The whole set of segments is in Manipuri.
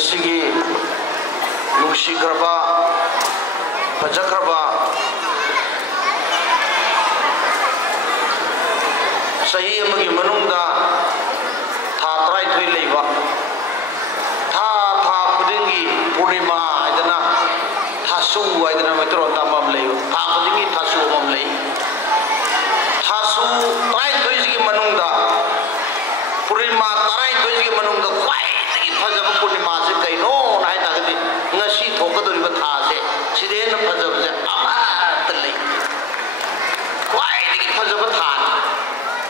ngasi nungsigraba pajagraba sahi amagi manungda tha trai thui leiba tha khudingi purnima aidana thasu aidana metro tamam leiba tha khudingi thasu amam lei thasu trai thui gi manungda purnima tarai thui gi manungda kwai tagi phajaba purnima se kaino nai tagdi ngasi thokadoriba tha se sidena phajaba se amata lei kwai tagi phajaba tha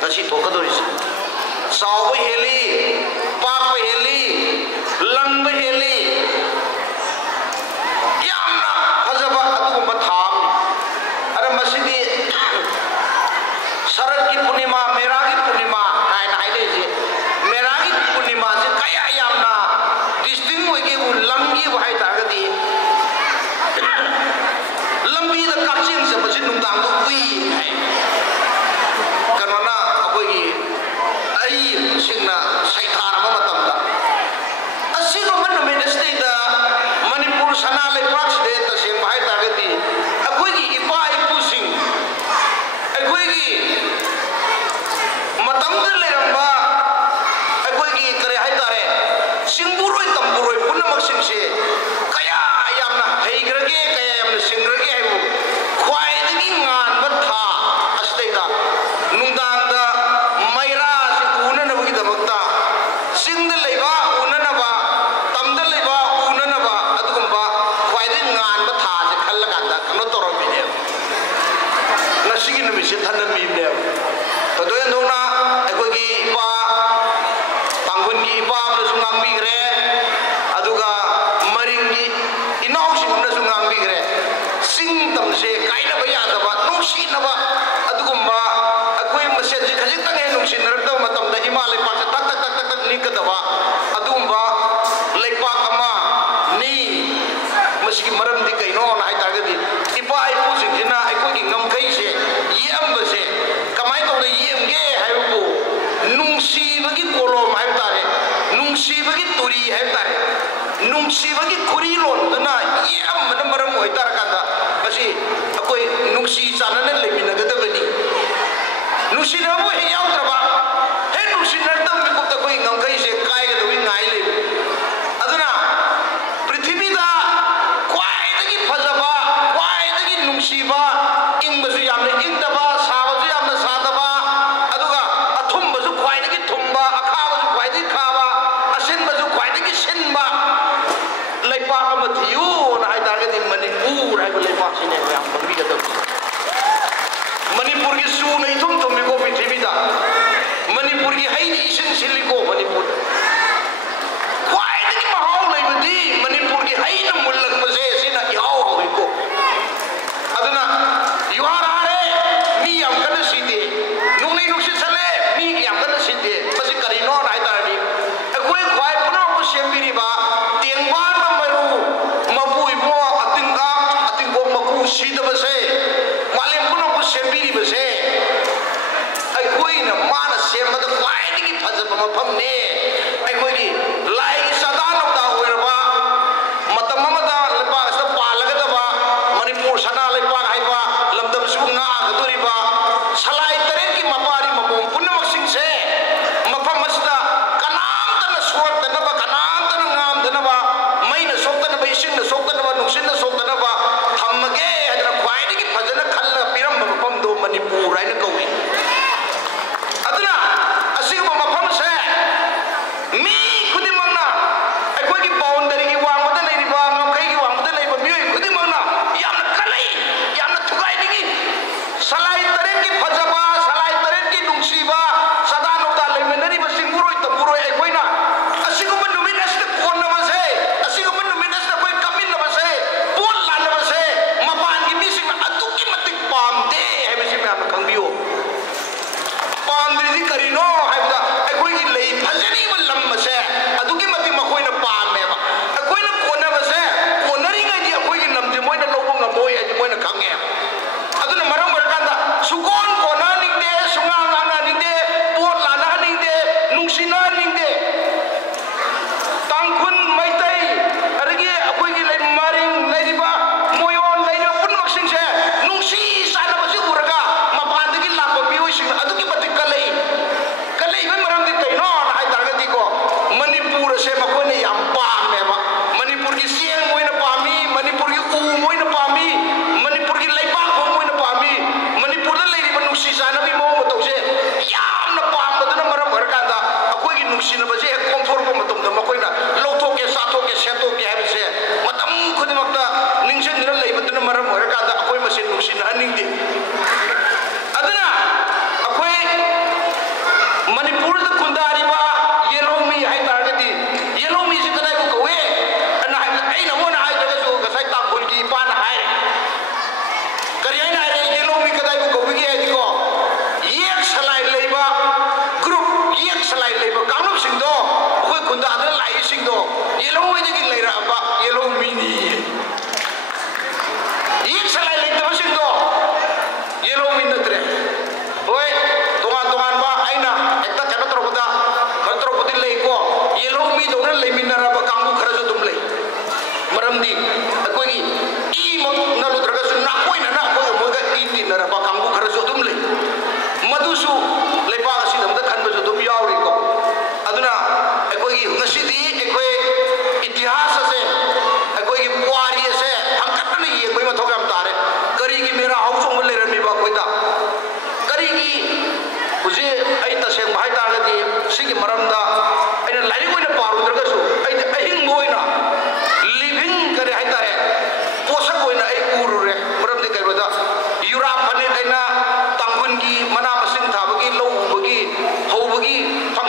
ngasi thokadori se sauba heli papa heli lamba heli yamna phajaba adugumba tham ara masidi sarad ki purnima mera ki purnima kaina haide je mera ki purnima se kaya yamna distinct hoige u lamgi wa hai tagadi lambi da kaching se majid nungdang do ui hai kanona akogi ai singna saithara ma matamda asigo manna ministry da manipur sana le prax de ta se hai tagadi akogi ipa ipu sing akogi matamda le ramba akogi kare hai tare singburoi tamburoi punamak sing se kaya yamna heigrage kaya yamna singrage haibu khwai dagi ngan ba tha asdaida nungdang da maira se unana bagi damakta singda leiba unana ba tamda leiba unana ba adugumba khwai dagi ngan ba tha se khalla kanda kano toromine nasigi numi se thanami ne to do ndona akogi ipa tangungi ipa na sungang bigre aduga maringi inaw sing na sungang bigre sing tam se kaina ba ya da ba nusi na ba adugumba akoi message khajik tang he nusi narak da matam da himalay pa tak tak tak tak ni ka da ba adugumba leipa kama ni masigi maram di kaino na hai ta ga di ipa ai pu sing jina ai ko gi ngam kai se yem ba se kamai to da yem ge hai bu nungsi bagi kolom hai ta re nungsi bagi turi hai ta re nungsi bagi khuri lon na yem na maram hoi tar ka da asi akoi nungsi chana ne lebi na ga da bani nungsi na bo he yaw tra ba he nungsi na tam mi ko ta koi ngam kai se kai ga do ngai le aduna prithvi da kwai dagi phajaba kwai dagi nungsi ba ing ba su yam ne ing da ba sa ba su yam na sa da ba aduga athum ba su kwai dagi thum ba akha ba su kwai dagi kha ba asin ba su kwai dagi sin ba leipa ama thiu na hai ta ga di manipur hai ba leipa sine ya bangbi ga da manipur ki su nei thum thum mi ko prithvi da manipur ki hai di sin sili ko manipur kwai dagi mahau nei ba di manipur ki hai na mulak ba se sina i hau hau ko aduna yuara re mi yam kana side nungai nuksi sale mi yam kana side masi kari no nai ta ri akoi khwai puna ko sembiri ba tiengba namaru mabu ibo atingbo maku sida ba se malem puna ko sembiri ba se akoi na mana semba da kwai digi phajaba mafam ne akoi gi lai sada no da oirba matam amada lepa sa palaga da ba manipur sana lepa hai ba lamdam su nga gaduri ba salai tare ki mapari mabom punamak sing se mafam masda kanam tan swar tan ba kanam tan ngam tan ba mai na sok tan ba isin na sok tan ba nuksin na sok tan ba thammage adra kwai digi phajana khalla piram mafam do manipur ai na kawi aduna asiba mafam se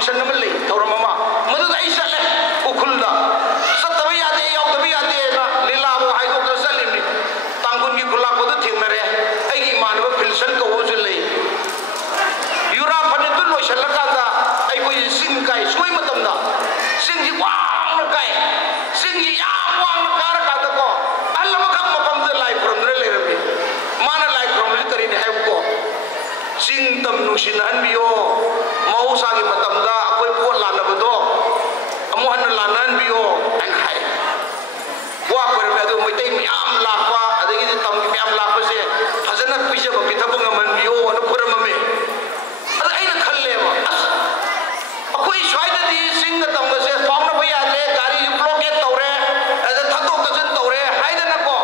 function nama lei thora mama madu ai sale ukhulda sataba yade yaudaba yade na lila bo hai ko sale ni tangun gi khula ko thingnare ai gi manaba filsan ko wo lei yura phane tu lo shalaka da ai ko sing kai soi matam da sing ji wang na kai sing ji ya wang na kar ka da ko allama kham mapam da lai from re le re mana lai from li kari ni hai ko sing tam nu sin han bio mau sa gi matam da koi pot la na do amu han la nan bio an hai wa ko re do mai tai mi am la pa adagi ji tam mi am la pa se phajana pise ba ki thab ngaman bio na phuram me ada ai na khalle ma as akoi swai da di sing na tam se phang na bhai ate gari blockade tawre ada thado kajan tawre hai da na ko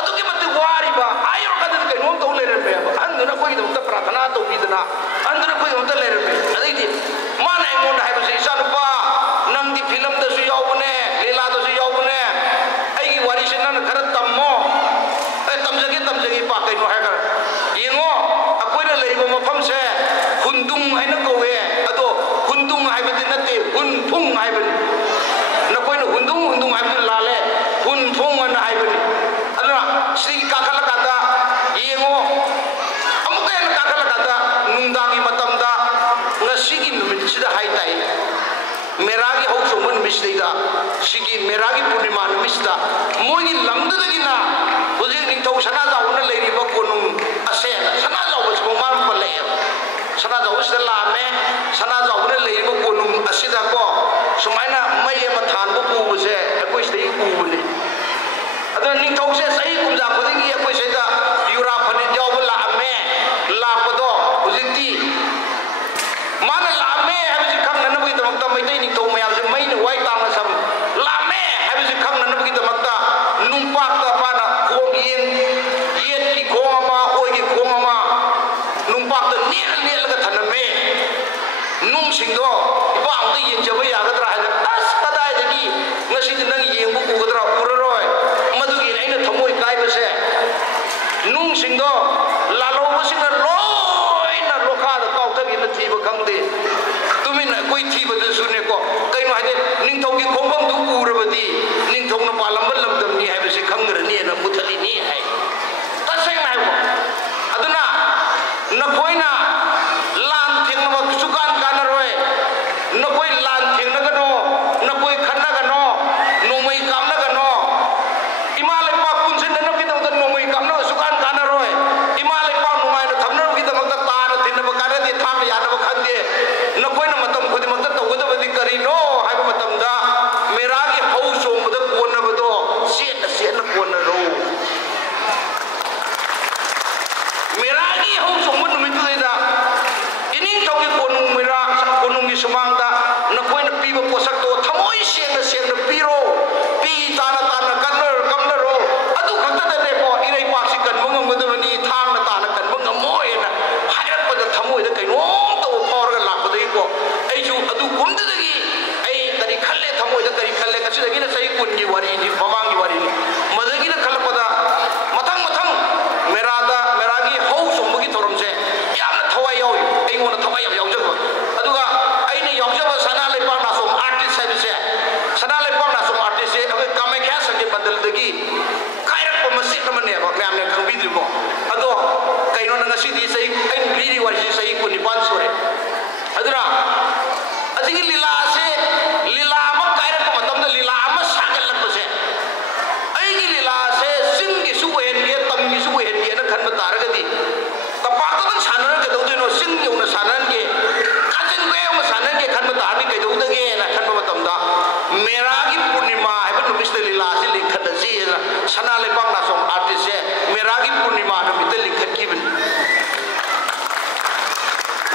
adu ki mat wari ba ayo ka da kai nom taw le re me an na koi da ta प्रार्थना तो बिदना अंदर कोई होता ले रे अदे दी मान आई मोन है बसे ईसा रुपा नंग दी फिल्म द सु यावने लीला द सु यावने आई वारी से नन घर तम्मो ए तमजगी पा कइनो है कर येंगो अकोइना लेबो मफम से हुंदुंग हैन कोवे अदो हुंदुंग हाइबदि नते हुन फुंग हाइबनि नकोइना हुंदुंग हाइबदि लाले हुन फुंग अन हाइबनि अदना श्री काखला कादा येंगो nungdangi matamda ngasigi numit sida hai tai meragi hau somun misida sigi meragi purnima numista mogi langdagi na hoji ning thau sana jauna leiri ba konung ase sana jawa so mar pale sana jawa sida la me sana jauna leiri ba konung asida ko sumaina mai ma than bu bu se akoi sei ku ni adon ning thau se sai kumja khudingi akoi se da yura phani jaw la me la ko do hujiti mana la me habis kham na nabi tamak ta mai dai ni to mayam se mai na wai tang na sam la me habis kham na nabi tamak ta nung pak ta pa na khong yen ki khong ma oi ki khong ma nung pak ta ne la ga than me nung sing do ba ang ta yen jaba ya ga tra ha as ta dai da gi ngasi din nang yeng bu ku ga tra ur roi madu gi ai na thamoi kai ba se nung sing do la lo ba sing na थीब खंगदे Tumin कोई थीब सुने को कई मादे निंथौ की खोंबम दु उरबदी निंथौ न पालम लमदम नि है बसे खंगरनी न मुथली नि है तसें नाय को अदुना नखोइना लान थेंग न सुकान कानरोय नखोइ लान थेंग न गनो नखोइ खन्ना गनो नोमई कामना गनो इमाले पा कुनसिन न की दम नोमई कामना सुकान कानरोय इमाले पा नोमाय न थमन की दम तार थिन बकारे दे थाम या न खंदे नखोइना मतम खुदि मत तौगदबदि करिनो हाइब मतमदा मेरागी हौ सोमद कोनबदो सेन कोनरो मेरागी हौ सोमद नुमितुदा इनिंग तौगी कोनुंग मेरा कोनुंगी सुमांगदा नखोइना पीबा पोसक तो थमोइ सेन पीरो पी ताना कन्नरो अदु खक्ता दे को इरै पासी कन मंगमदबनी थांग ना ताना कन मंगमोयना हायरपद थमोइ द कइनो तो फौरगा लापदई को ऐजु अदु गुमदगी ऐ करी खल्ले थमोइ द करी खल्ले कसिदगी न सही कुनगी वारी नि ममांगी वारी नि मदगी न खलपदा मथंग मेरागी हौ सोमगी थोरमसे यामना थवाय यावि ऐगोन थवाय यावजबो अदुगा ऐनि यावजबो सना लेपा ना सोम आर्टिस्ट हाइबसे सना लेपा ना सोम आर्टिस्ट से अबे कामेख्या संगीत बंदलदगी कायरप मसिक नमने बा म्यामने खंबिद्रिबो अदो कइनो न ngasi di sai ai liri wari sai ko ni pan sore adura asigi lila ma kaira ko matam da lila ma sagal lak se ai gi lila se sing gi su wen ge tam gi su wen ge na khan ba tar ga di ta pa ta sanar ga do no sing gi una sanan ge kajen ge ma sanan ge khan ba tar ni ge do da ge na khan ba matam da mera gi purnima ai ba nu misle lila se likhat da ji sana le pang na som artist se mera gi purnima no mit likhat ki ban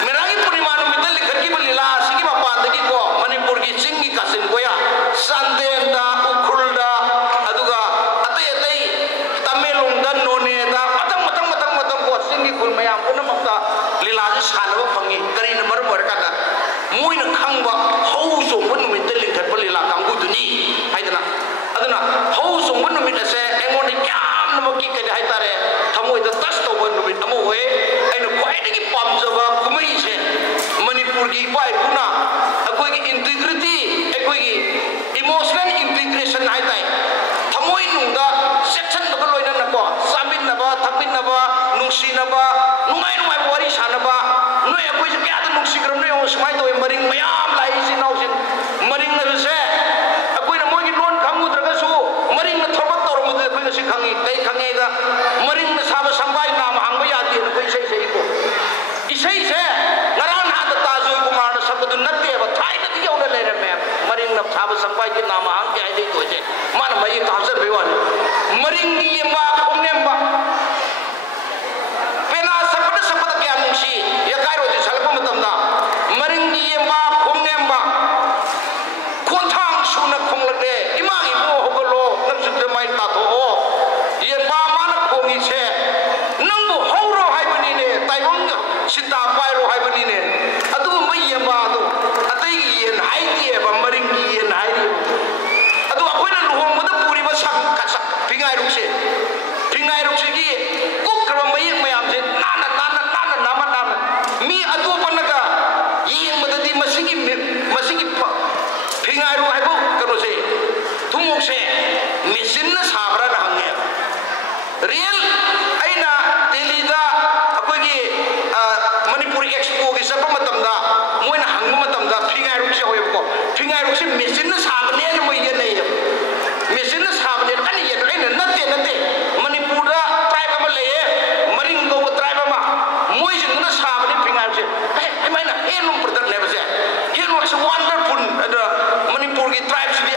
मेरागी पूर्णिमा नुमित लिखत की लीला सिगी मपानदगी को मणिपुर की चिंगी कासिन कोया संदेंदा उखुलदा अदुगा अतै तमिलुंगदा नोनेदा मतम को सिंगी खुल मयाम पुनमक्ता लीला जी सानबा फंगी करी न मर बरकादा मोइन खंगबा हौ सोंबन नुमित लिखत लीला कांगुदुनी हाइदना अदुना हौ सोंबन नुमित असे एंगोन याम नमकी कदे हाइतारे थमोइदा टच तोबन नुमित अमो होए ऐन ख्वाइदगी पामजबा कुमई से मणिपुर की इपा इपुना ꯀꯩꯅꯣ ꯁꯨꯃꯥꯏꯅ ꯇꯧꯋꯦ ꯃꯔꯤꯡ ꯃꯌꯥꯝ ꯂꯥꯛꯏ ꯏꯆꯤꯟ ꯏꯅꯥꯎꯁꯤꯡ ꯃꯔꯤꯡ ꯑꯗꯨꯁꯦ ꯑꯩꯈꯣꯏꯅ ꯃꯣꯏꯒꯤ ꯂꯣꯟ ꯈꯪꯉꯨꯗ꯭ꯔꯒꯁꯨ ꯃꯔꯤꯡꯅ ꯊꯕꯛ ꯇꯧꯔꯝꯕꯗꯨꯗ ꯑꯩꯈꯣꯏ ꯉꯁꯤ ꯈꯪꯉꯤ ꯀꯩ ꯈꯪꯉꯦꯗ ꯃꯔꯤꯡꯅ ꯁꯥꯕ ꯁꯪꯕꯥꯏ ꯅꯥꯝ ꯍꯥꯡꯕ ꯌꯥꯗꯦꯅ ꯑꯩꯈꯣꯏ ꯏꯁꯩ ꯁꯛꯏꯀꯣ ꯏꯁꯩꯁꯦ ꯉꯔꯥꯡ ꯅꯍꯥꯟꯗ ꯇꯥꯖꯣꯏ ꯀꯨꯃꯥꯔꯅ ꯁꯛꯄꯗꯨ ꯅꯠꯇꯦꯕ ꯊꯥꯏꯅꯗꯒꯤ ꯍꯧꯅ ꯂꯩꯔꯝꯃꯦ ꯃꯔꯤꯡꯅ ꯁꯥꯕ ꯁꯪꯕꯥꯏꯒꯤ ꯅꯥꯝ ꯍꯥꯡꯗꯦ ꯍꯥꯏꯗꯤ ꯑꯣꯏꯁꯦ ꯃꯥꯅ ꯃꯌꯦꯛ ꯍꯥꯞꯆꯟꯕꯩ ꯋꯥꯅꯤ ꯃꯔꯤꯡꯒꯤ ꯌꯦꯡꯕ ꯈꯣꯡꯅꯦꯝꯕ ꯄꯦꯅꯥ ꯁꯛꯄꯗ ꯀꯌꯥ ꯅꯨꯡꯁꯤ ꯌꯥꯀꯥꯏꯔꯣꯗꯤ ꯁꯛꯂꯛꯄ ꯃꯇꯝꯗ ꯃꯔꯤꯡꯒꯤ ꯌꯦꯡꯕ ꯈꯣꯡꯅꯦꯝꯕ ꯈꯣꯟꯊꯥꯡ ꯁꯨꯅ ꯈꯣꯡꯂꯛꯂꯦ ꯏꯃꯥꯒꯤ ꯏꯕꯨꯡ ꯍꯧꯒꯠꯂꯣ ꯅꯪꯁꯨ ꯃꯥꯏ ꯇꯥꯊꯣꯛꯑꯣ ꯌꯦꯡꯕ ꯃꯥꯅ ꯈꯣꯡꯉꯤꯁꯦ ꯅꯪꯕꯨ ꯍꯧꯔꯣ ꯍꯥꯏꯕꯅꯤꯅꯦ ꯇꯥꯏꯕꯪ ꯁꯤꯇꯥ ꯄꯥꯏꯔꯣ ꯍꯥꯏꯕꯅꯤꯅꯦ ꯑꯗꯨꯒꯨꯝꯕ ꯌꯦꯡꯕ ꯑꯗꯣ ꯑꯇꯩꯒꯤ ꯌꯦꯟ ꯍꯥꯏꯗꯦꯕꯃꯔꯤꯡꯒꯤ ꯌꯦꯟ ꯍꯥꯏꯔꯤꯕ ꯑꯗꯣ ꯑꯩꯈꯣꯏꯅ ꯂꯨꯍꯣꯡꯕꯗ ꯄꯨꯔꯤꯕ ꯐꯤꯉꯥꯏꯔꯨꯛꯁꯦ ꯐꯤꯉꯥꯏꯔꯨꯛꯁꯤꯒꯤ ꯀꯨꯞꯈ꯭ꯔꯕ ꯃꯌꯦꯛ ꯃꯌꯥꯝꯁꯦ ꯅꯥꯟꯅ ꯃꯤ ꯑꯇꯣꯞꯄꯅꯒ ꯌꯦꯡꯕꯗꯗꯤ ꯃꯁꯤꯒꯤ ꯐꯤꯉꯥꯏꯔꯨꯛ ꯍꯥꯏꯕ ꯀꯩꯅꯣꯁꯦ ꯊꯨꯝꯃꯣꯛꯁꯦ ꯃꯦꯆꯤꯟꯅ ꯁꯥꯕ꯭ꯔꯥꯅ ꯍꯪꯉꯦꯕ ꯔꯤꯌꯦꯜ ꯑꯩꯅ ꯗꯦꯜꯂꯤꯗ ꯑꯩꯈꯣꯏꯒꯤ ꯃꯅꯤꯄꯨꯔ ꯑꯦꯛꯁꯄꯣꯒꯤ ꯆꯠꯄ ꯃꯇꯝꯗ ꯃꯣꯏꯅ ꯍꯪꯕ ꯃꯇꯝꯗ ꯐꯤꯉꯥꯏꯔꯨꯛꯁꯦ ꯍꯧꯋꯦꯕꯀꯣ ꯐꯤꯉꯥꯏꯔꯨꯛꯁꯦ ꯃꯦꯆꯤꯟꯅ ꯁꯥꯕꯅꯦꯅ ꯃꯣꯏ ꯌꯦꯟꯅꯩꯌꯦꯕ ꯃꯦꯆꯤꯟꯅ ꯁꯥꯕꯅꯦ ꯀꯟꯅ ꯌꯦꯟꯅ ꯑꯩꯅ ꯅꯠꯇꯦ ꯃꯅꯤꯄꯨꯔꯗ ꯇ꯭ꯔꯥꯏꯞ ꯑꯃ ꯂꯩꯌꯦ ꯃꯔꯤꯡ ꯀꯧꯕ ꯇ꯭ꯔꯥꯏꯞ ꯑꯃ ꯃꯣꯏꯁꯤꯡꯗꯨꯅ ꯁꯥꯕꯅꯦ ꯐꯤꯉꯥꯏꯔꯨꯛꯁꯦ ꯑꯗꯨꯃꯥꯏꯅ ꯍꯦꯟꯂꯨꯝ ꯄ꯭ꯔꯗꯛꯅꯦꯕꯁꯦ ꯍꯦꯟꯂꯨꯝꯁꯦ ꯋꯥꯟꯗꯔꯐꯨꯜ ꯑꯗ ꯃꯅꯤꯄꯨꯔꯒꯤ ꯇ꯭ꯔꯥꯏꯞꯁꯤꯗꯤ